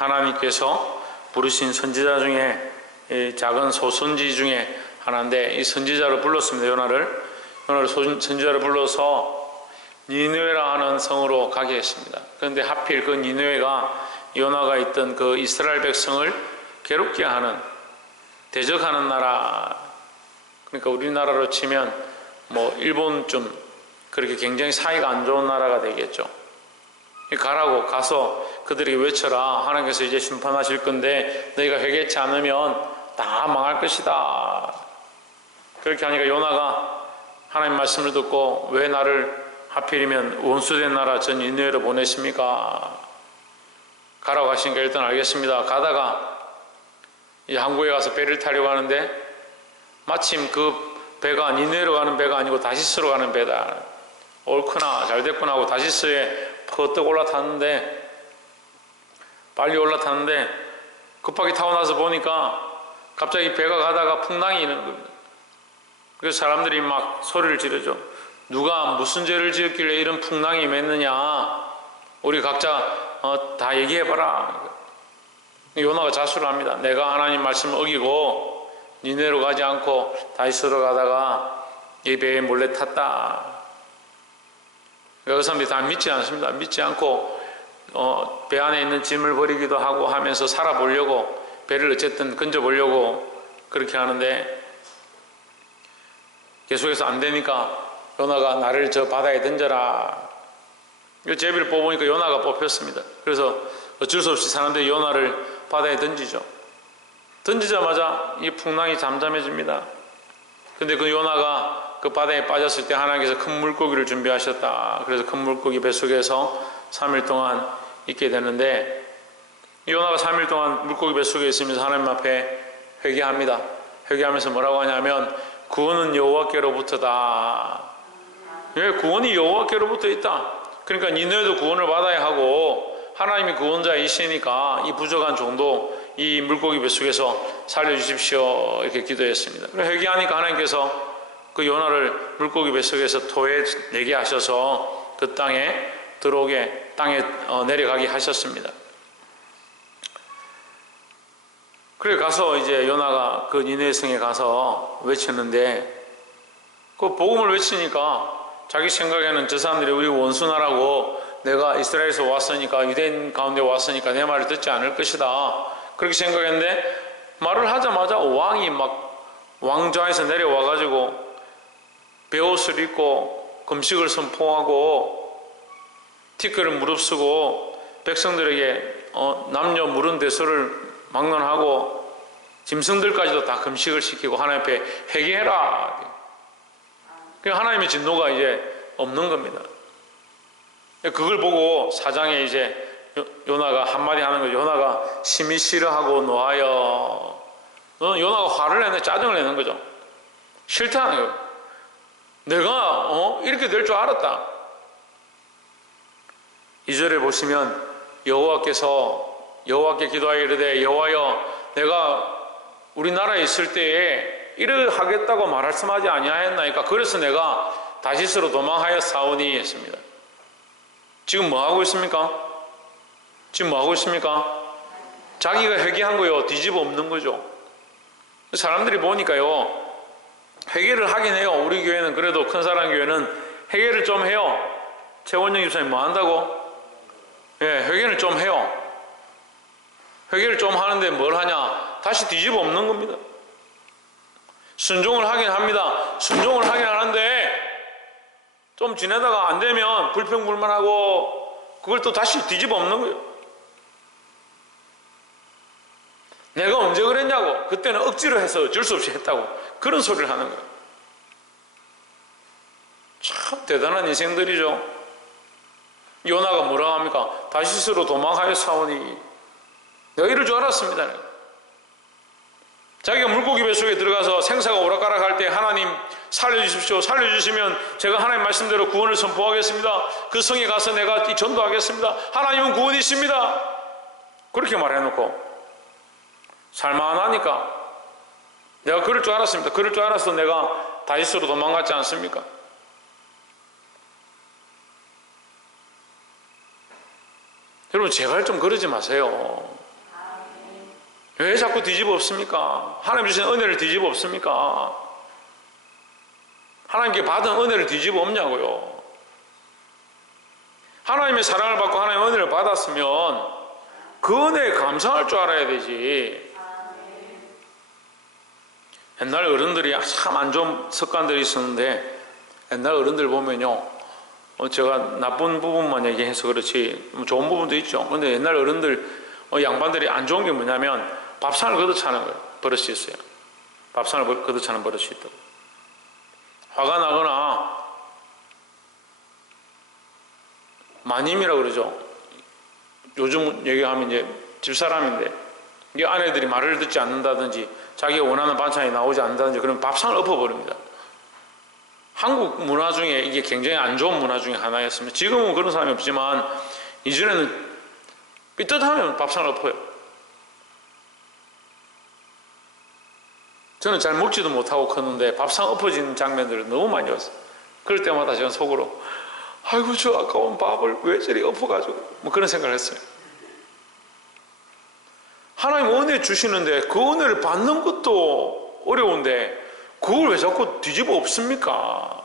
하나님께서 부르신 선지자 중에 작은 소선지 중에 하나인데, 이 선지자로 불렀습니다. 요나를 선지자로 불러서 니느웨라 하는 성으로 가게 했습니다. 그런데 하필 그 니느웨가 요나가 있던 그 이스라엘 백성을 괴롭게 하는, 대적하는 나라, 그러니까 우리나라로 치면 뭐 일본쯤 그렇게 굉장히 사이가 안 좋은 나라가 되겠죠. 가라고, 가서 그들에게 외쳐라. 하나님께서 이제 심판하실 건데 너희가 회개치 않으면 다 망할 것이다. 그렇게 하니까 요나가 하나님 말씀을 듣고 왜 나를 하필이면 원수된 나라 전 니느웨로 보내십니까? 가라고 하시니까 일단 알겠습니다. 가다가 이제 항구에 가서 배를 타려고 하는데 마침 그 배가 니느웨로 가는 배가 아니고 다시스로 가는 배다. 옳구나, 잘 됐구나 하고 다시스에 퍼뜩 올라탔는데, 빨리 올라탔는데 급하게 타고 나서 보니까 갑자기 배가 가다가 풍랑이 있는 겁니다. 그래서 사람들이 막 소리를 지르죠. 누가 무슨 죄를 지었길래 이런 풍랑이 임했느냐, 우리 각자 다 얘기해봐라. 요나가 자수를 합니다. 내가 하나님 말씀을 어기고 니네로 가지 않고 다시스로 가다가 이 배에 몰래 탔다. 그 사람들이 다 믿지 않습니다. 믿지 않고 배 안에 있는 짐을 버리기도 하고 하면서 살아보려고, 배를 어쨌든 건져보려고 그렇게 하는데 계속해서 안 되니까 요나가 나를 저 바다에 던져라. 제비를 뽑으니까 요나가 뽑혔습니다. 그래서 어쩔 수 없이 사람들이 요나를 바다에 던지죠. 던지자마자 이 풍랑이 잠잠해집니다. 근데 그 요나가 그 바다에 빠졌을 때 하나님께서 큰 물고기를 준비하셨다. 그래서 큰 물고기 뱃속에서 3일 동안 있게 되는데, 요나가 3일 동안 물고기 뱃속에 있으면서 하나님 앞에 회개합니다. 회개하면서 뭐라고 하냐면 구원은 여호와께로부터다. 왜? 구원이 여호와께로부터 있다. 그러니까 니네도 구원을 받아야 하고 하나님이 구원자이시니까 이 부족한 종도 이 물고기 뱃속에서 살려주십시오. 이렇게 기도했습니다. 회개하니까 하나님께서 그 요나를 물고기 뱃속에서 토해내게 하셔서 그 땅에 들어오게, 땅에 내려가게 하셨습니다. 그래 가서 이제 요나가 그 니느웨 성에 가서 외쳤는데, 그 복음을 외치니까 자기 생각에는 저 사람들이 우리 원수나라고, 내가 이스라엘에서 왔으니까, 유대인 가운데 왔으니까 내 말을 듣지 않을 것이다, 그렇게 생각했는데 말을 하자마자 왕이 막 왕좌에서 내려와가지고 베옷을 입고 금식을 선포하고 티끌을 무릅쓰고 백성들에게 남녀 무른 대소를 막론하고 짐승들까지도 다 금식을 시키고 하나님 앞에 회개해라. 하나님의 진노가 이제 없는 겁니다. 그걸 보고 사장에 이제 요나가 한마디 하는 거죠. 요나가 심히 싫어하고 노하여. 요나가 화를 내는, 짜증을 내는 거죠. 싫다는 거예요. 내가 이렇게 될 줄 알았다. 2절에 보시면 여호와께 기도하여 이르되, 여호와여, 내가 우리나라에 있을 때에 이를 하겠다고 말씀하지 아니하였나이까. 그래서 내가 다시스로 도망하여 싸우니 했습니다. 지금 뭐 하고 있습니까? 자기가 회개한 거요, 뒤집어 엎는 거죠. 사람들이 보니까요, 회개를 하긴 해요. 우리 교회는 그래도 큰사랑교회는 회개를 좀 해요. 최원영 집사님 뭐 한다고? 회개를 좀 해요. 회개를 좀 하는데 뭘 하냐? 다시 뒤집어 엎는 겁니다. 순종을 하긴 합니다. 순종을 하긴 하는데 좀 지내다가 안 되면 불평불만하고 그걸 또 다시 뒤집어 엎는 거예요. 내가 언제 그랬냐고, 그때는 억지로 해서 어쩔 수 없이 했다고, 그런 소리를 하는 거예요. 참 대단한 인생들이죠. 요나가 뭐라고 합니까? 다시스로 도망하여 싸우니. 내가 이럴 줄 알았습니다. 자기가 물고기 뱃속에 들어가서 생사가 오락가락할 때 하나님 살려주십시오. 살려주시면 제가 하나님 말씀대로 구원을 선포하겠습니다. 그 성에 가서 내가 전도하겠습니다. 하나님은 구원이십니다. 그렇게 말해놓고 살만하니까 내가 그럴 줄 알았습니다. 그럴 줄 알아서 내가 다시스로 도망갔지 않습니까? 여러분 제발 좀 그러지 마세요. 왜 자꾸 뒤집어 엎습니까? 하나님 주신 은혜를 뒤집어 엎습니까? 하나님께 받은 은혜를 뒤집어 엎냐고요. 하나님의 사랑을 받고 하나님의 은혜를 받았으면 그 은혜에 감사할 줄 알아야 되지. 옛날 어른들이 참 안 좋은 습관들이 있었는데, 옛날 어른들 보면요, 제가 나쁜 부분만 얘기해서 그렇지 좋은 부분도 있죠. 근데 옛날 어른들, 양반들이 안 좋은 게 뭐냐면 밥상을 걷어차는 거예요. 버릇이 있어요. 밥상을 걷어차는 버릇이 있다고. 화가 나거나 마님이라고 그러죠. 요즘 얘기하면 이제 집사람인데 이 아내들이 말을 듣지 않는다든지 자기가 원하는 반찬이 나오지 않는다든지 그러면 밥상을 엎어버립니다. 한국 문화 중에 이게 굉장히 안 좋은 문화 중에 하나였습니다. 지금은 그런 사람이 없지만 이전에는 삐뚤하면 밥상을 엎어요. 저는 잘 먹지도 못하고 컸는데 밥상 엎어지는 장면들을 너무 많이 봤어요. 그럴 때마다 저는 속으로 아이고 저 아까운 밥을 왜 저리 엎어가지고 뭐 그런 생각을 했어요. 하나님 은혜 주시는데 그 은혜를 받는 것도 어려운데 그걸 왜 자꾸 뒤집어 엎습니까?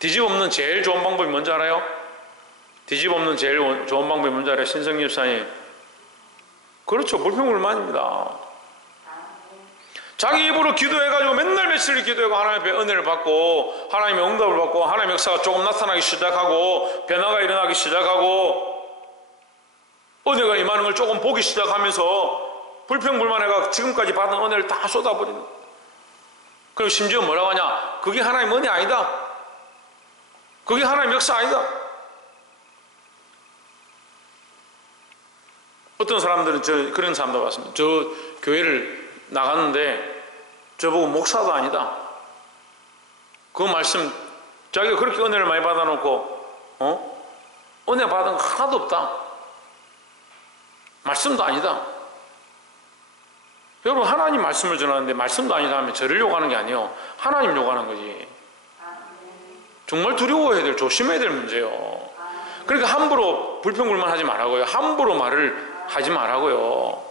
뒤집어 엎는 제일 좋은 방법이 뭔지 알아요? 뒤집어 엎는 제일 좋은 방법이 뭔지 알아요? 신성기 집사님. 그렇죠. 불평불만입니다. 자기 입으로 기도해가지고 맨날 며칠 기도하고 하나님 앞에 은혜를 받고 하나님의 응답을 받고 하나님의 역사가 조금 나타나기 시작하고 변화가 일어나기 시작하고 은혜가 임하는 걸 조금 보기 시작하면서 불평불만해가 지금까지 받은 은혜를 다 쏟아버리는 거예요. 그리고 심지어 뭐라고 하냐? 그게 하나님 은혜 아니다. 그게 하나님 역사 아니다. 어떤 사람들은 그런 사람도 봤습니다. 저 교회를 나갔는데 저보고 목사도 아니다. 그 말씀 자기가 그렇게 은혜를 많이 받아놓고 은혜 받은 거 하나도 없다. 말씀도 아니다. 여러분 하나님 말씀을 전하는데 말씀도 아니다 하면 저를 욕하는 게 아니에요. 하나님 욕하는 거지. 정말 두려워해야 될 조심해야 될 문제예요. 그러니까 함부로 불평불만하지 말라고요. 함부로 말을 하지 말라고요.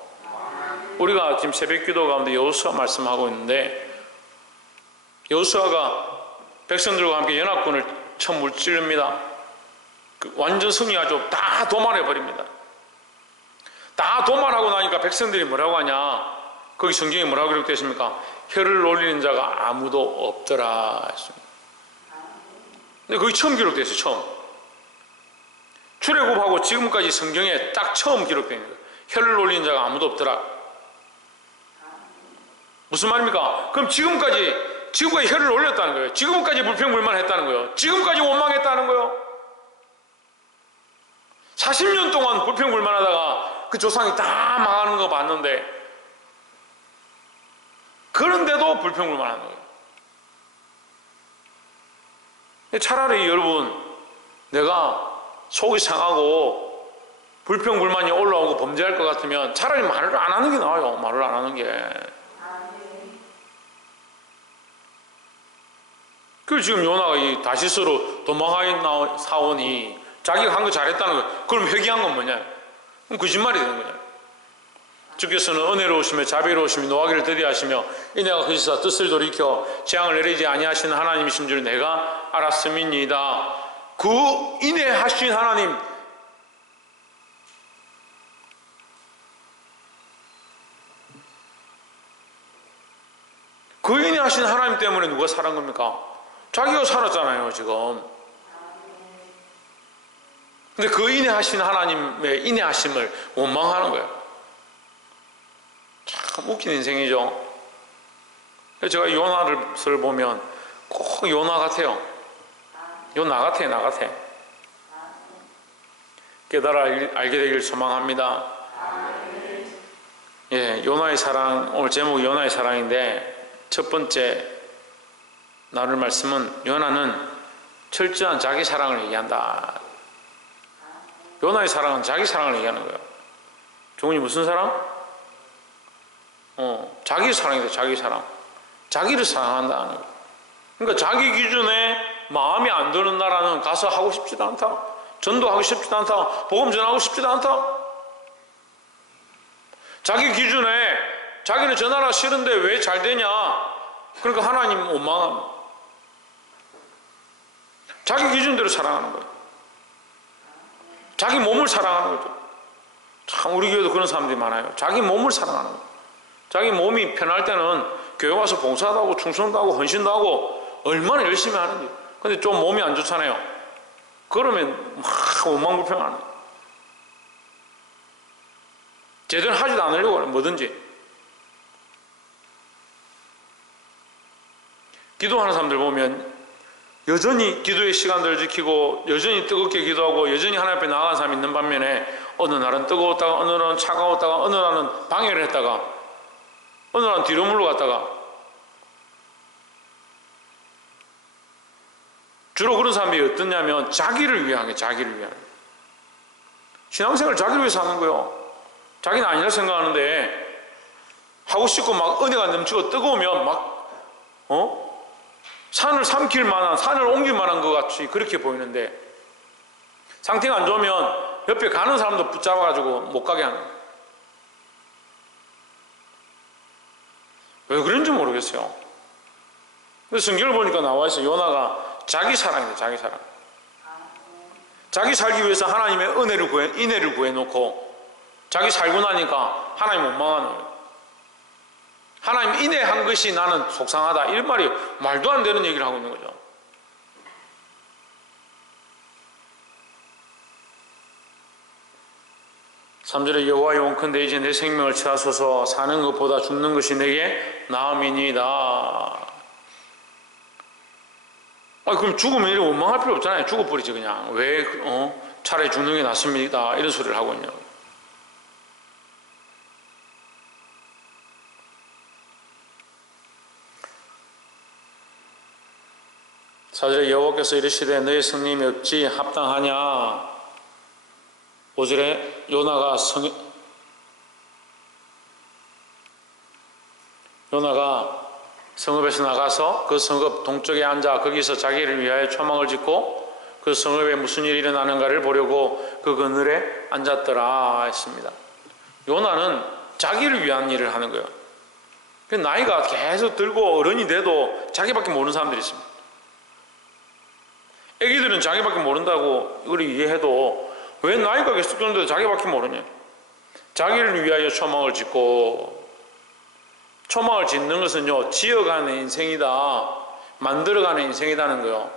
우리가 지금 새벽기도 가운데 여호수아 말씀하고 있는데 여호수아가 백성들과 함께 연합군을 처음 물찌릅니다. 완전 승리하죠. 다 도말해버립니다. 다 도말하고 나니까 백성들이 뭐라고 하냐? 거기 성경에 뭐라고 기록되어 있습니까? 혀를 놀리는 자가 아무도 없더라 했습니다. 근데 거기 처음 기록되어 있어요. 처음. 출애굽하고 지금까지 성경에 딱 처음 기록되어 있는 거예요. 혀를 놀리는 자가 아무도 없더라. 무슨 말입니까? 그럼 지금까지 혀를 올렸다는 거예요. 지금까지 불평불만했다는 거예요. 지금까지 원망했다는 거예요. 40년 동안 불평불만하다가 그 조상이 다 망하는 거 봤는데 그런데도 불평불만하는 거예요. 차라리 여러분 내가 속이 상하고 불평불만이 올라오고 범죄할 것 같으면 차라리 말을 안 하는 게 나아요. 말을 안 하는 게. 그리고 지금 요나가 이 다시스로 도망하여 사오니 자기가 한 거 잘했다는 거예요. 그럼 회개한 건 뭐냐? 그럼 거짓말이 되는 거냐? 주께서는 은혜로우시며 자비로우시며 노하기를 더디하시며 인애가 크시사 뜻을 돌이켜 재앙을 내리지 아니하시는 하나님이신 줄 내가 알았음이니이다. 그 인애하신 하나님, 그 인애하신 하나님 때문에 누가 살은 겁니까? 자기가 살았잖아요 지금. 근데 그 인애하신 하나님의 인애하심을 원망하는 거예요. 참 웃긴 인생이죠. 제가 요나를 보면 꼭 요나 같아요. 요나 같아, 나 같아. 깨달아 알게 되길 소망합니다. 예, 요나의 사랑, 오늘 제목이 요나의 사랑인데 첫 번째 나눌 말씀은 요나는 철저한 자기 사랑을 얘기한다. 요나의 사랑은 자기 사랑을 얘기하는 거예요. 종훈이 무슨 사랑? 자기 사랑이다. 자기 사랑. 자기를 사랑한다는 거예요. 그러니까 자기 기준에 마음에 안 드는 나라는 가서 하고 싶지도 않다. 전도하고 싶지도 않다. 복음 전하고 싶지도 않다. 자기 기준에 자기는 저 나라 싫은데 왜 잘 되냐? 그러니까 하나님 원망합니다. 자기 기준대로 사랑하는 거예요. 자기 몸을 사랑하는 거죠. 참 우리 교회도 그런 사람들이 많아요. 자기 몸을 사랑하는 거예요. 자기 몸이 편할 때는 교회 와서 봉사도 하고 충성도 하고 헌신도 하고 얼마나 열심히 하는지. 근데 좀 몸이 안 좋잖아요. 그러면 막 원망불평하는 거예요. 제대로 하지도 않으려고 하는 뭐든지. 기도하는 사람들 보면 여전히 기도의 시간들을 지키고 여전히 뜨겁게 기도하고 여전히 하나님 앞에 나아간 사람이 있는 반면에 어느 날은 뜨거웠다가 어느 날은 차가웠다가 어느 날은 방해를 했다가 어느 날은 뒤로 물러갔다가 주로 그런 사람이 어떠냐면 자기를 위한 게 자기를 위한 신앙생활을 자기를 위해서 하는 거예요. 자기는 아니라 생각하는데 하고 싶고 막 은혜가 넘치고 뜨거우면 막 산을 삼킬 만한 산을 옮길 만한 것 같이 그렇게 보이는데 상태가 안 좋으면 옆에 가는 사람도 붙잡아가지고 못 가게 하는 거예요. 왜 그런지 모르겠어요. 그래서 성경을 보니까 나와 있어요. 요나가 자기 사랑이다. 자기 사랑. 자기 살기 위해서 하나님의 인애를 구해놓고 자기 살고 나니까 하나님 원망하는 거예요. 하나님 인애한 것이 나는 속상하다. 이런 말이 말도 안 되는 얘기를 하고 있는 거죠. (3절에) 여호와여 원컨대 이제 내 생명을 취하소서. 사는 것보다 죽는 것이 내게 나음이니이다. 그럼 죽으면 이렇게 원망할 필요 없잖아요. 죽어버리지 그냥. 왜 차라리 죽는 게 낫습니다. 이런 소리를 하고 있냐고. (4절에) 여호와께서 이르시되 너의 성님이 어찌 합당하냐. (5절에) 요나가 성읍에서 나가서 그 성읍 동쪽에 앉아 거기서 자기를 위하여 초막을 짓고 그 성읍에 무슨 일이 일어나는가를 보려고 그 그늘에 앉았더라 했습니다. 요나는 자기를 위한 일을 하는 거예요. 나이가 계속 들고 어른이 돼도 자기밖에 모르는 사람들이 있습니다. 애기들은 자기밖에 모른다고 이걸 이해해도 왜 나이가 계속 드는데도 자기밖에 모르냐. 자기를 위하여 초막을 짓고, 초막을 짓는 것은요 지어가는 인생이다, 만들어가는 인생이라는 거예요.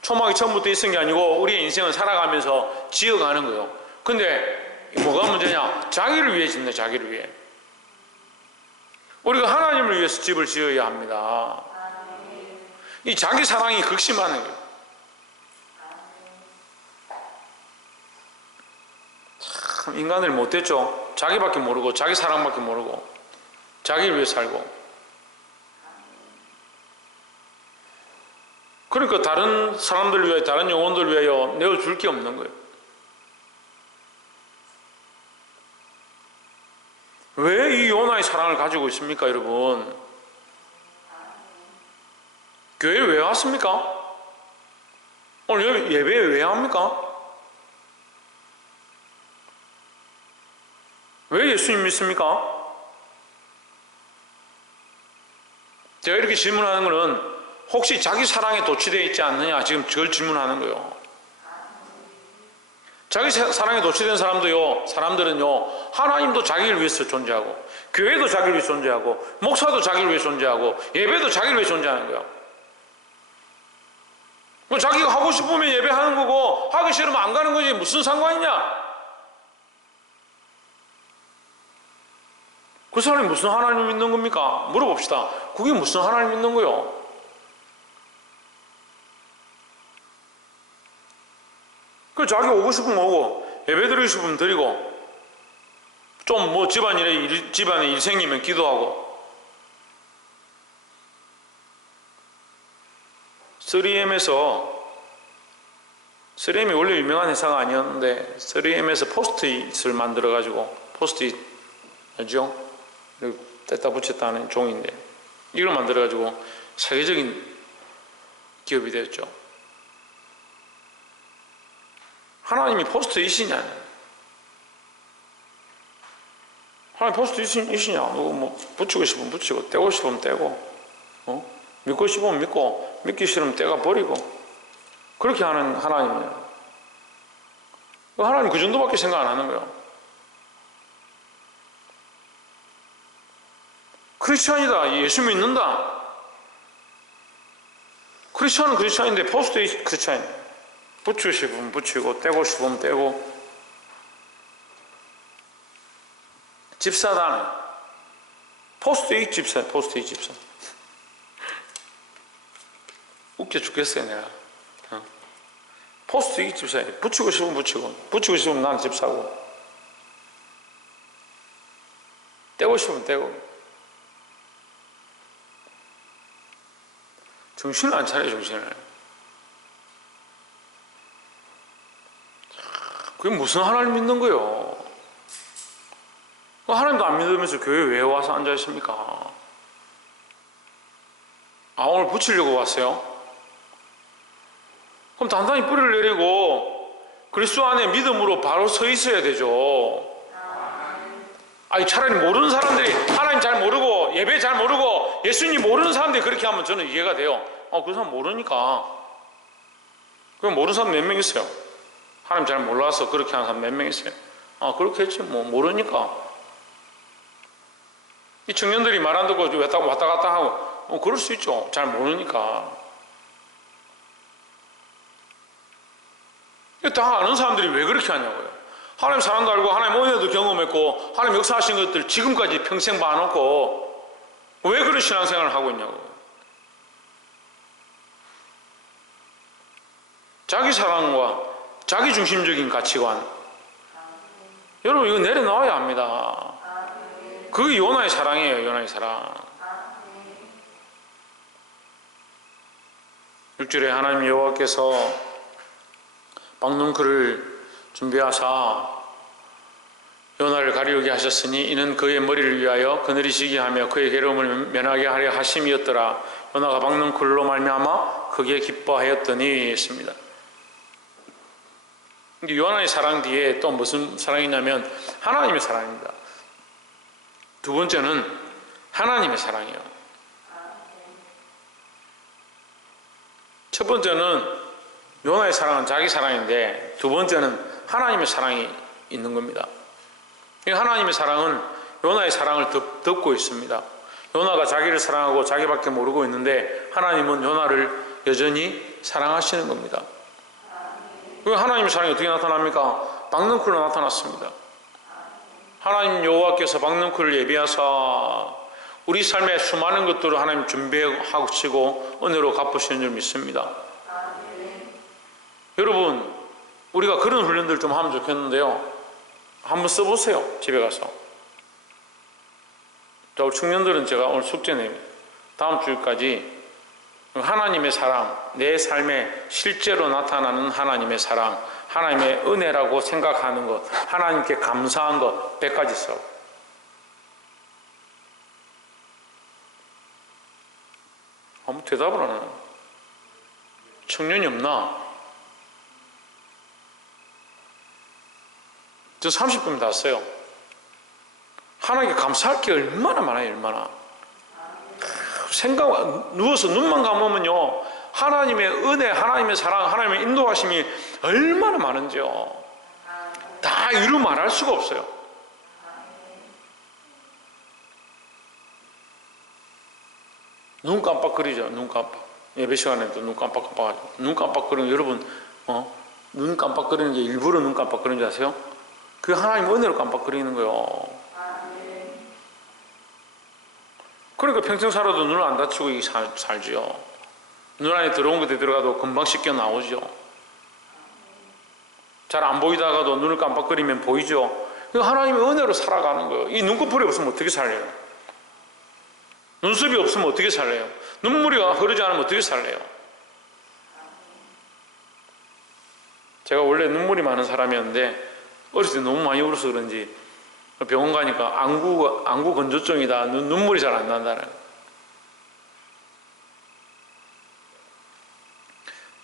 초막이 처음부터 있은 게 아니고 우리의 인생을 살아가면서 지어가는 거예요. 근데 뭐가 문제냐? 자기를 위해 짓네. 자기를 위해. 우리가 하나님을 위해서 집을 지어야 합니다. 이 자기 사랑이 극심하는 거예요. 참 인간들이 못됐죠. 자기밖에 모르고 자기 사랑밖에 모르고 자기를 위해 살고. 그러니까 다른 사람들을 위하여, 다른 영혼들을 위하여 내어줄 게 없는 거예요. 왜 이 요나의 사랑을 가지고 있습니까, 여러분? 교회에 왜 왔습니까? 오늘 예배에 왜 합니까? 왜 예수님 믿습니까? 제가 이렇게 질문하는 것은 혹시 자기 사랑에 도취되어 있지 않느냐, 지금 그걸 질문하는 거예요. 자기 사랑에 도취된 사람들은요 하나님도 자기를 위해서 존재하고, 교회도 자기를 위해서 존재하고, 목사도 자기를 위해서 존재하고, 예배도 자기를 위해서 존재하는 거예요. 뭐 자기가 하고 싶으면 예배하는 거고 하기 싫으면 안 가는 거지 무슨 상관이냐? 그 사람이 무슨 하나님 믿는 겁니까? 물어봅시다. 그게 무슨 하나님 믿는 거요? 그 자기 오고 싶으면 오고, 예배 드리고 싶으면 드리고, 좀 뭐 집안에 일 생기면 기도하고. 3M이 원래 유명한 회사가 아니었는데 3M에서 포스트잇을 만들어 가지고, 포스트잇 알죠? 뗐다 붙였다 하는 종인데 이걸 만들어 가지고 세계적인 기업이 되었죠. 하나님이 포스트잇이냐? 하나님 포스트 있으냐? 누구 뭐 붙이고 싶으면 붙이고, 떼고 싶으면 떼고, 믿고 싶으면 믿고, 믿기 싫으면 떼가 버리고, 그렇게 하는 하나님이에요. 하나님 그 정도밖에 생각 안 하는 거예요. 크리스찬이다, 예수 믿는다. 크리스찬은 크리스찬인데 포스트잇 크리스찬. 붙이고 싶으면 붙이고, 떼고 싶으면 떼고. 집사다는 포스트잇 집사, 포스트잇 집사. 웃겨 죽겠어요, 내가. 포스트잇 집사예요. 붙이고 싶으면 붙이고, 붙이고 싶으면 난 집사고, 떼고 싶으면 떼고. 정신을 안 차려요, 정신을. 그게 무슨 하나님 믿는 거예요? 하나님도 안 믿으면서 교회 왜 와서 앉아 있습니까? 아, 오늘 붙이려고 왔어요? 그럼 단단히 뿌리를 내리고 그리스도 안에 믿음으로 바로 서 있어야 되죠. 아니, 차라리 모르는 사람들이 하나님 잘 모르고 예배 잘 모르고 예수님 모르는 사람들이 그렇게 하면 저는 이해가 돼요. 그 사람 모르니까. 그럼 모르는 사람 몇 명 있어요? 하나님 잘 몰라서 그렇게 하는 사람 몇 명 있어요? 그렇게 했지 뭐, 모르니까. 이 청년들이 말 안 듣고 왔다 갔다 하고 그럴 수 있죠. 잘 모르니까. 다 아는 사람들이 왜 그렇게 하냐고요. 하나님 사랑도 알고 하나님 은혜도 경험했고 하나님 역사하신 것들 지금까지 평생 봐놓고 왜 그런 신앙생활을 하고 있냐고요. 자기 사랑과 자기 중심적인 가치관, 여러분 이거 내려놔야 합니다. 그게 요나의 사랑이에요. 요나의 사랑. 6절에 하나님 여호와께서 박농쿨을 준비하사 요나를 가리우게 하셨으니 이는 그의 머리를 위하여 그늘이 지게 하며 그의 괴로움을 면하게 하려 하심이었더라. 요나가 박농쿨로 말미암아 크게 기뻐하였더니 했습니다. 요나의 사랑 뒤에 또 무슨 사랑이냐면 하나님의 사랑입니다. 두 번째는 하나님의 사랑이에요. 첫 번째는 요나의 사랑은 자기 사랑인데 두 번째는 하나님의 사랑이 있는 겁니다. 이 하나님의 사랑은 요나의 사랑을 덮고 있습니다. 요나가 자기를 사랑하고 자기밖에 모르고 있는데 하나님은 요나를 여전히 사랑하시는 겁니다. 하나님의 사랑이 어떻게 나타납니까? 박능쿨로 나타났습니다. 하나님 여호와께서 박능쿨을 예비하사 우리 삶의 수많은 것들을 하나님 준비하시고 은혜로 갚으시는 줄 믿습니다. 여러분, 우리가 그런 훈련들 좀 하면 좋겠는데요. 한번 써보세요. 집에 가서. 자, 우리 청년들은 제가 오늘 숙제 내요. 다음 주까지 하나님의 사랑, 내 삶에 실제로 나타나는 하나님의 사랑, 하나님의 은혜라고 생각하는 것, 하나님께 감사한 것 100가지 써. 아무 대답을 안 하나? 청년이 없나? 저 30분 다 써요. 하나님께 감사할 게 얼마나 많아요, 얼마나. 누워서 눈만 감으면요, 하나님의 은혜, 하나님의 사랑, 하나님의 인도하심이 얼마나 많은지요. 다 이루 말할 수가 없어요. 눈 깜빡거리죠, 눈 깜빡. 예배 시간에도 눈 깜빡깜빡하죠. 눈 깜빡거리는 여러분, 눈 깜빡거리는 게 일부러 눈 깜빡거리는 줄 아세요? 그 하나님 은혜로 깜빡거리는 거예요. 그러니까 평생 살아도 눈을 안 다치고 살지요. 눈 안에 들어온 것에 들어가도 금방 씻겨 나오죠. 잘 안 보이다가도 눈을 깜빡거리면 보이죠. 하나님의 은혜로 살아가는 거예요. 이 눈꺼풀이 없으면 어떻게 살래요? 눈썹이 없으면 어떻게 살래요? 눈물이 흐르지 않으면 어떻게 살래요? 제가 원래 눈물이 많은 사람이었는데 어렸을 때 너무 많이 울어서 그런지 병원 가니까 안구 건조증이다. 눈물이 잘 안 난다는.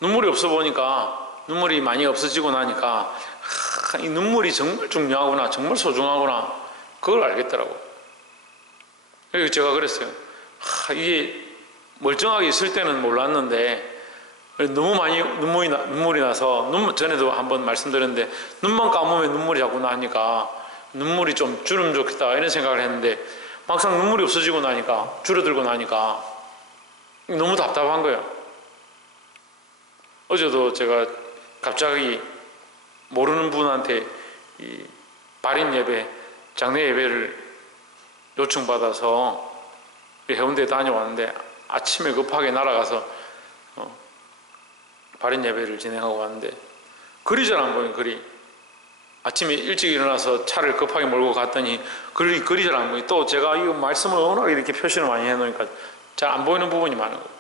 눈물이 없어 보니까 눈물이 많이 없어지고 나니까 이 눈물이 정말 중요하구나, 정말 소중하구나. 그걸 알겠더라고요. 그래서 제가 그랬어요. 이게 멀쩡하게 있을 때는 몰랐는데 너무 많이 눈물이 나서 전에도 한번 말씀드렸는데 눈만 감으면 눈물이 자꾸 나니까 눈물이 좀 줄으면 좋겠다 이런 생각을 했는데 막상 눈물이 없어지고 나니까 줄어들고 나니까 너무 답답한 거예요. 어제도 제가 갑자기 모르는 분한테 이 발인 예배, 장례 예배를 요청받아서 해운대에 다녀왔는데 아침에 급하게 날아가서 발인 예배를 진행하고 왔는데 글이 잘 안 보여요. 글이 아침에 일찍 일어나서 차를 급하게 몰고 갔더니 글이 잘 안 보여요. 또 제가 이 말씀을 워낙 이렇게 표시를 많이 해놓으니까 잘 안 보이는 부분이 많은 거예요.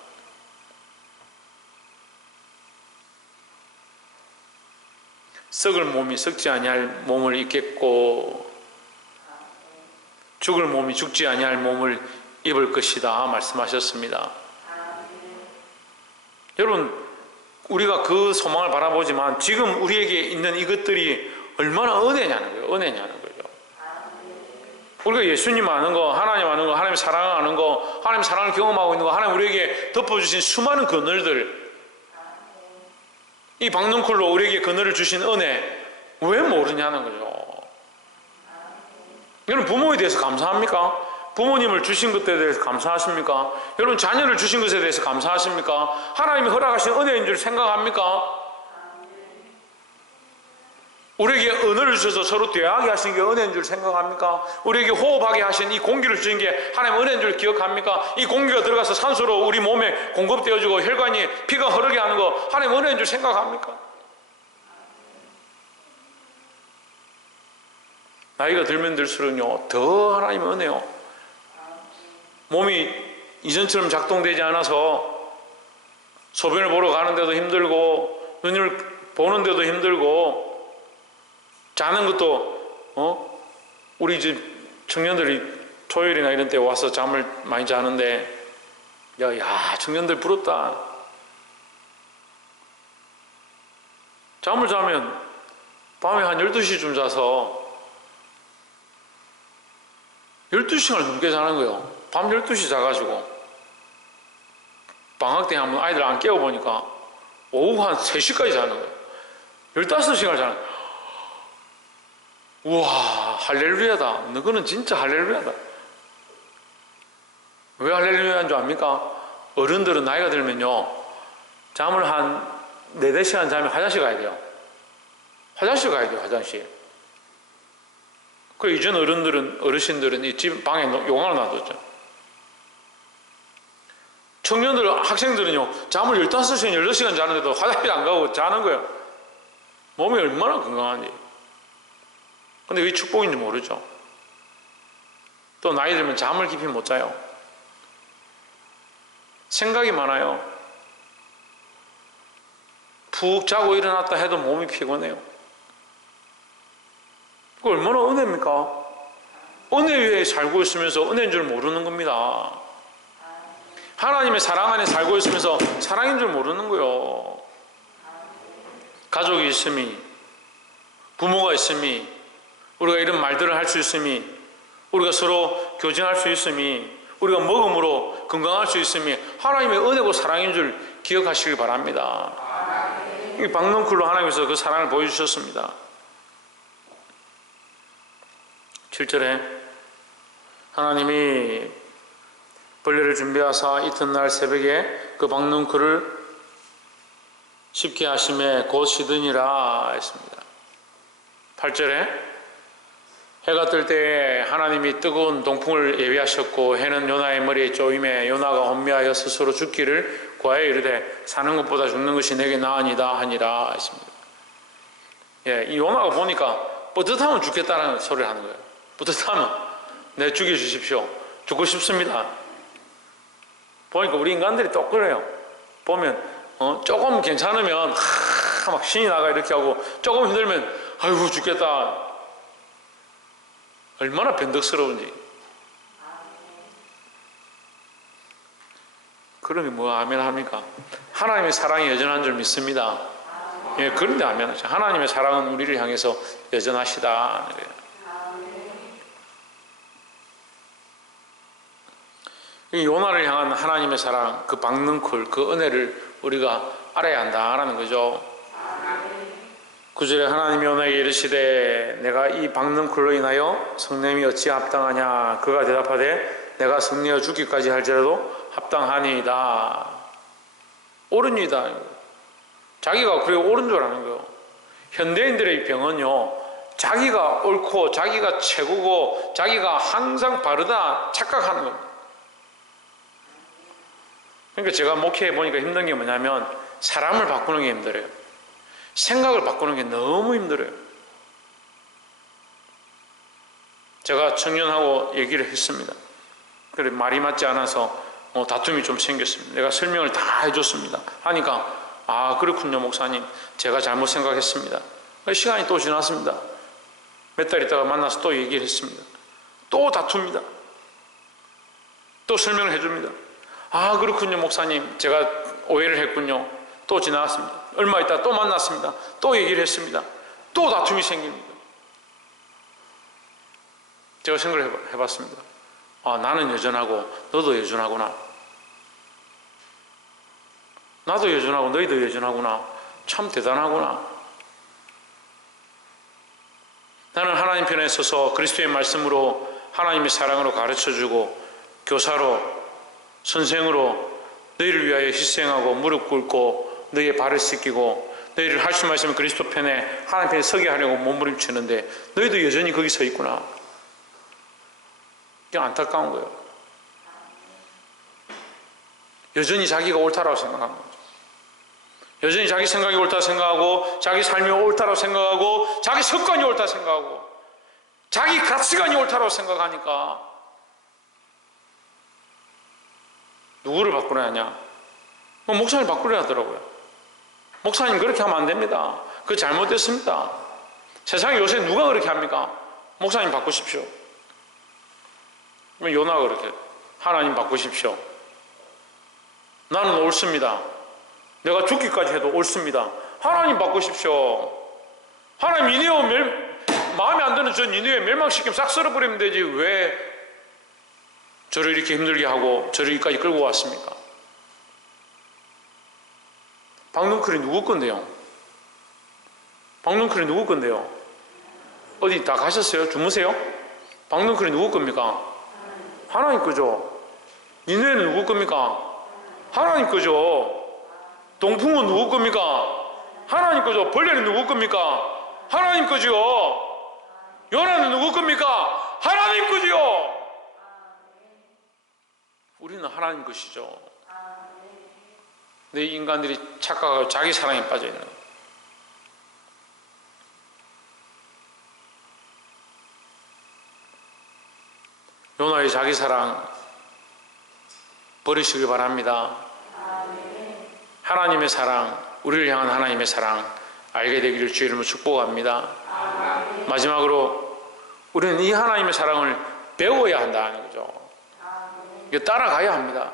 썩을 몸이 썩지 아니할 몸을 입겠고 죽을 몸이 죽지 아니할 몸을 입을 것이다 말씀하셨습니다. 여러분, 우리가 그 소망을 바라보지만 지금 우리에게 있는 이것들이 얼마나 은혜냐는 거예요. 은혜냐는 거죠. 우리가 예수님 아는 거, 하나님 사랑하는 거, 하나님 사랑을 경험하고 있는 거, 하나님 우리에게 덮어주신 수많은 그늘들, 이 박능쿨로 우리에게 그늘을 주신 은혜 왜 모르냐는 거죠. 여러분, 부모에 대해서 감사합니까? 부모님을 주신 것에 대해서 감사하십니까? 여러분, 자녀를 주신 것에 대해서 감사하십니까? 하나님이 허락하신 은혜인 줄 생각합니까? 우리에게 은혜를 주셔서 서로 대화하게 하신 게 은혜인 줄 생각합니까? 우리에게 호흡하게 하신 이 공기를 주신 게 하나님 은혜인 줄 기억합니까? 이 공기가 들어가서 산소로 우리 몸에 공급되어지고 혈관이 피가 흐르게 하는 거 하나님 은혜인 줄 생각합니까? 나이가 들면 들수록요 더 하나님의 은혜요. 몸이 이전처럼 작동되지 않아서 소변을 보러 가는데도 힘들고 눈을 보는데도 힘들고 자는 것도 우리 집 청년들이 토요일이나 이런 때 와서 잠을 많이 자는데 야 청년들 부럽다. 잠을 자면 밤에 한 12시쯤 자서 12시간을 넘게 자는 거예요. 밤 12시 자가지고 방학 때 한번 아이들 안 깨워보니까 오후 한 3시까지 자는 거예요. 15시간을 자는 거예요. 우와, 할렐루야다. 너거는 진짜 할렐루야다. 왜 할렐루야인 줄 압니까? 어른들은 나이가 들면요 잠을 한 4-5시간 자면 화장실 가야 돼요. 화장실 가야 돼요. 화장실. 그 이전 어르신들은 이 집 방에 용암을 놔뒀죠. 청년들, 학생들은요 잠을 15시간, 16시간 자는데도 화장실 안 가고 자는 거예요. 몸이 얼마나 건강한지. 근데 왜 축복인지 모르죠. 또 나이 들면 잠을 깊이 못 자요. 생각이 많아요. 푹 자고 일어났다 해도 몸이 피곤해요. 그거 얼마나 은혜입니까? 은혜 위에 살고 있으면서 은혜인 줄 모르는 겁니다. 하나님의 사랑 안에 살고 있으면서 사랑인 줄 모르는 거예요. 가족이 있음이, 부모가 있음이, 우리가 이런 말들을 할 수 있음이, 우리가 서로 교제할 수 있음이, 우리가 먹음으로 건강할 수 있음이 하나님의 은혜고 사랑인 줄 기억하시길 바랍니다. 이 박능쿨로 하나님께서 그 사랑을 보여주셨습니다. 7절에 하나님이 벌레를 준비하사 이튿날 새벽에 그 박능쿨을 씹게 하심에 곧 시드니라 했습니다. 8절에 해가 뜰 때에 하나님이 뜨거운 동풍을 예비하셨고 해는 요나의 머리에 쪼임에 요나가 혼미하여 스스로 죽기를 구하여 이르되 사는 것보다 죽는 것이 내게 나으니다 하니라 했습니다. 예, 이 요나가 보니까 뿌듯하면 죽겠다는 소리를 하는 거예요. 뿌듯하면 내 죽여주십시오. 죽고 싶습니다. 보니까 우리 인간들이 또 그래요. 보면 조금 괜찮으면 막 신이 나가 이렇게 하고 조금 힘들면 아이고 죽겠다. 얼마나 변덕스러운지. 그러니 뭐 아멘 합니까? 하나님의 사랑이 여전한 줄 믿습니다. 예, 그런데 아멘 하죠. 하나님의 사랑은 우리를 향해서 여전하시다. 이 요나를 향한 하나님의 사랑, 그 박능쿨, 그 은혜를 우리가 알아야 한다라는 거죠. 9절에 하나님이 요나에게 이르시되 내가 이 박능쿨로 인하여 성냄이 어찌 합당하냐. 그가 대답하되 내가 성내어 죽기까지 할지라도 합당하니이다. 옳으니이다. 자기가 그래 옳은 줄 아는 거예요. 현대인들의 병은요, 자기가 옳고 자기가 최고고 자기가 항상 바르다 착각하는 겁니다. 그러니까 제가 목회해 보니까 힘든 게 뭐냐면 사람을 바꾸는 게 힘들어요. 생각을 바꾸는 게 너무 힘들어요. 제가 청년하고 얘기를 했습니다. 그래 말이 맞지 않아서 다툼이 좀 생겼습니다. 내가 설명을 다 해줬습니다. 하니까 아 그렇군요 목사님, 제가 잘못 생각했습니다. 시간이 또 지났습니다. 몇 달 있다가 만나서 또 얘기를 했습니다. 또 다툽니다. 또 설명을 해줍니다. 아 그렇군요 목사님, 제가 오해를 했군요. 또 지나갔습니다. 얼마 있다 또 만났습니다. 또 얘기를 했습니다. 또 다툼이 생깁니다. 제가 생각을 해봤습니다. 아 나는 여전하고 너도 여전하구나. 나도 여전하고 너희도 여전하구나. 참 대단하구나. 나는 하나님 편에 서서 그리스도의 말씀으로 하나님의 사랑으로 가르쳐주고 교사로 선생으로 너희를 위하여 희생하고 무릎 꿇고 너희의 발을 씻기고 너희를 할 수만 있으면 그리스도 편에 하나님 편에 서게 하려고 몸부림치는데 너희도 여전히 거기 서 있구나. 그냥 안타까운 거예요. 여전히 자기가 옳다라고 생각하는 거죠. 여전히 자기 생각이 옳다 생각하고 자기 삶이 옳다라고 생각하고 자기 습관이 옳다 생각하고 자기 가치관이 옳다라고 생각하니까 누구를 바꾸려 하냐? 목사님 바꾸려 하더라고요. 목사님 그렇게 하면 안 됩니다. 그거 잘못됐습니다. 세상에 요새 누가 그렇게 합니까? 목사님 바꾸십시오. 요나가 그렇게 하나님 바꾸십시오. 나는 옳습니다. 내가 죽기까지 해도 옳습니다. 하나님 바꾸십시오. 하나님 니느웨 마음에 안 드는 저 니느웨 멸망시키면 싹 썰어버리면 되지 왜 저를 이렇게 힘들게 하고 저를 여기까지 끌고 왔습니까? 박능쿨이 누구 건데요? 박능쿨이 누구 건데요? 어디 다 가셨어요? 주무세요? 박능쿨이 누구 겁니까? 하나님 거죠. 니느웨는 누구 겁니까? 하나님 거죠. 동풍은 누구 겁니까? 하나님 거죠. 벌레는 누구 겁니까? 하나님 거죠. 요나는 누구 겁니까? 하나님 거죠. 우리는 하나님 것이죠. 근데 이 인간들이 착각하고 자기 사랑에 빠져 있는 거예요. 요나의 자기 사랑 버리시길 바랍니다. 하나님의 사랑, 우리를 향한 하나님의 사랑 알게 되기를 주의 이름으로 축복합니다. 마지막으로 우리는 이 하나님의 사랑을 배워야 한다는 거죠. 이거 따라가야 합니다.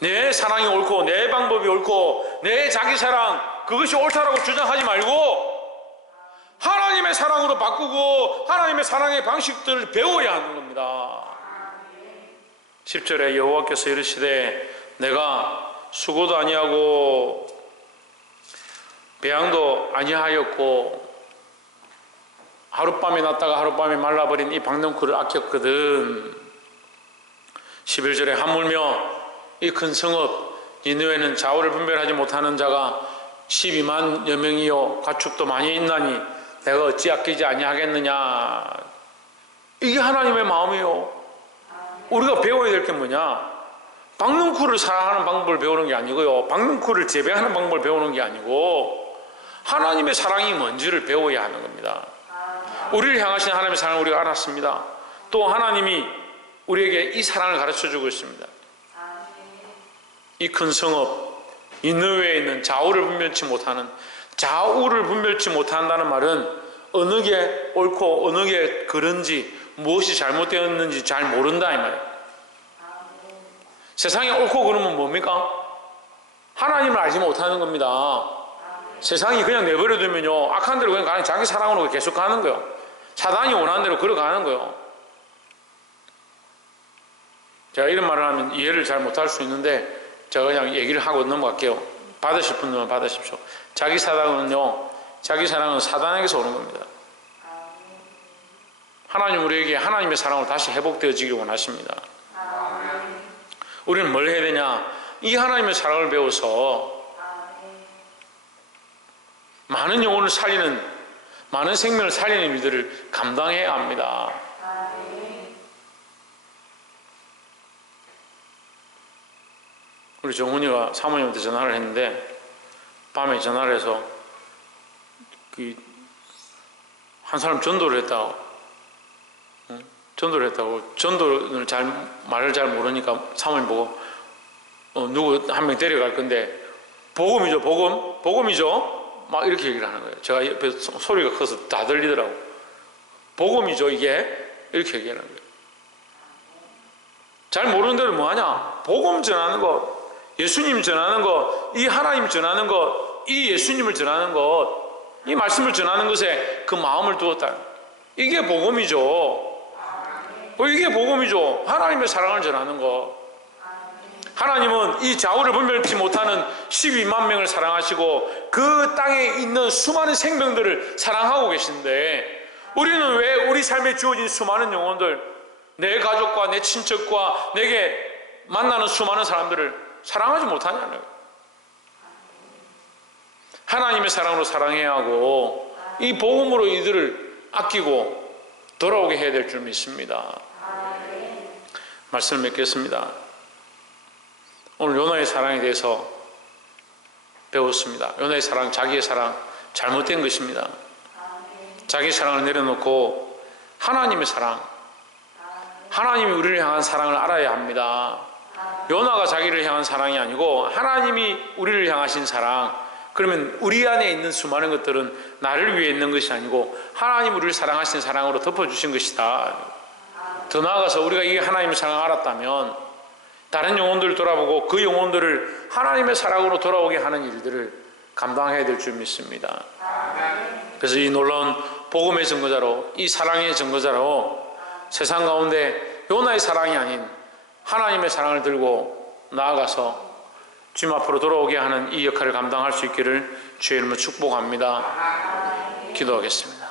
내 사랑이 옳고 내 방법이 옳고 내 자기 사랑 그것이 옳다라고 주장하지 말고 하나님의 사랑으로 바꾸고 하나님의 사랑의 방식들을 배워야 하는 겁니다. 10절에 여호와께서 이르시되 내가 수고도 아니하고 배양도 아니하였고 하룻밤에 났다가 하룻밤에 말라버린 이 박능쿨을 아꼈거든. 11절에 하물며 이 큰 성읍 니느웨는 좌우를 분별하지 못하는 자가 12만여 명이요 가축도 많이 있나니 내가 어찌 아끼지 아니하겠느냐. 이게 하나님의 마음이요. 우리가 배워야 될 게 뭐냐? 박능쿨을 사랑하는 방법을 배우는 게 아니고요, 박능쿨을 재배하는 방법을 배우는 게 아니고 하나님의 사랑이 뭔지를 배워야 하는 겁니다. 우리를 향하신 하나님의 사랑을 우리가 알았습니다. 또 하나님이 우리에게 이 사랑을 가르쳐주고 있습니다. 이 큰 성읍 니느웨에 있는 좌우를 분별치 못하는, 좌우를 분별치 못한다는 말은 어느 게 옳고 어느 게 그른지 무엇이 잘못되었는지 잘 모른다 이 말이에요. 세상이 옳고 그르면 뭡니까? 하나님을 알지 못하는 겁니다. 세상이 그냥 내버려 두면요 악한 대로 그냥 가는, 자기 사랑으로 계속 가는 거예요. 사단이 원하는 대로 걸어가는 거예요. 제가 이런 말을 하면 이해를 잘 못할 수 있는데 제가 그냥 얘기를 하고 넘어갈게요. 받으실 분들만 받으십시오. 자기 사랑은 사단에게서 오는 겁니다. 하나님 우리에게 하나님의 사랑으로 다시 회복되어지기를 원하십니다. 우리는 뭘 해야 되냐? 이 하나님의 사랑을 배워서 많은 영혼을 살리는, 많은 생명을 살리는 일들을 감당해야 합니다. 우리 정훈이가 사모님한테 전화를 했는데 밤에 전화를 해서 한 사람 전도를 했다고, 전도를 말을 잘 모르니까 사모님 보고 누구 한 명 데려갈 건데 복음이죠, 복음이죠, 막 이렇게 얘기를 하는 거예요. 제가 옆에 소리가 커서 다 들리더라고. 복음이죠 이게, 이렇게 얘기하는 거예요. 잘 모르는 데는 뭐하냐? 복음 전하는 것, 예수님 전하는 것, 이 하나님 전하는 것, 이 예수님을 전하는 것, 이 말씀을 전하는 것에 그 마음을 두었다. 이게 복음이죠. 이게 복음이죠. 하나님의 사랑을 전하는 것. 하나님은 이 좌우를 분별치 못하는 12만 명을 사랑하시고 그 땅에 있는 수많은 생명들을 사랑하고 계신데, 우리는 왜 우리 삶에 주어진 수많은 영혼들, 내 가족과 내 친척과 내게 만나는 수많은 사람들을 사랑하지 못하냐는 거예요. 하나님의 사랑으로 사랑해야 하고 이 복음으로 이들을 아끼고 돌아오게 해야 될 줄 믿습니다. 말씀을 맺겠습니다. 오늘 요나의 사랑에 대해서 배웠습니다. 요나의 사랑, 자기의 사랑 잘못된 것입니다. 자기 사랑을 내려놓고 하나님의 사랑, 하나님이 우리를 향한 사랑을 알아야 합니다. 요나가 자기를 향한 사랑이 아니고 하나님이 우리를 향하신 사랑. 그러면 우리 안에 있는 수많은 것들은 나를 위해 있는 것이 아니고 하나님 우리를 사랑하신 사랑으로 덮어주신 것이다. 더 나아가서 우리가 이 하나님의 사랑을 알았다면 다른 영혼들을 돌아보고 그 영혼들을 하나님의 사랑으로 돌아오게 하는 일들을 감당해야 될 줄 믿습니다. 그래서 이 놀라운 복음의 증거자로, 이 사랑의 증거자로 세상 가운데 요나의 사랑이 아닌 하나님의 사랑을 들고 나아가서 주님 앞으로 돌아오게 하는 이 역할을 감당할 수 있기를 주의 이름으로 축복합니다. 기도하겠습니다.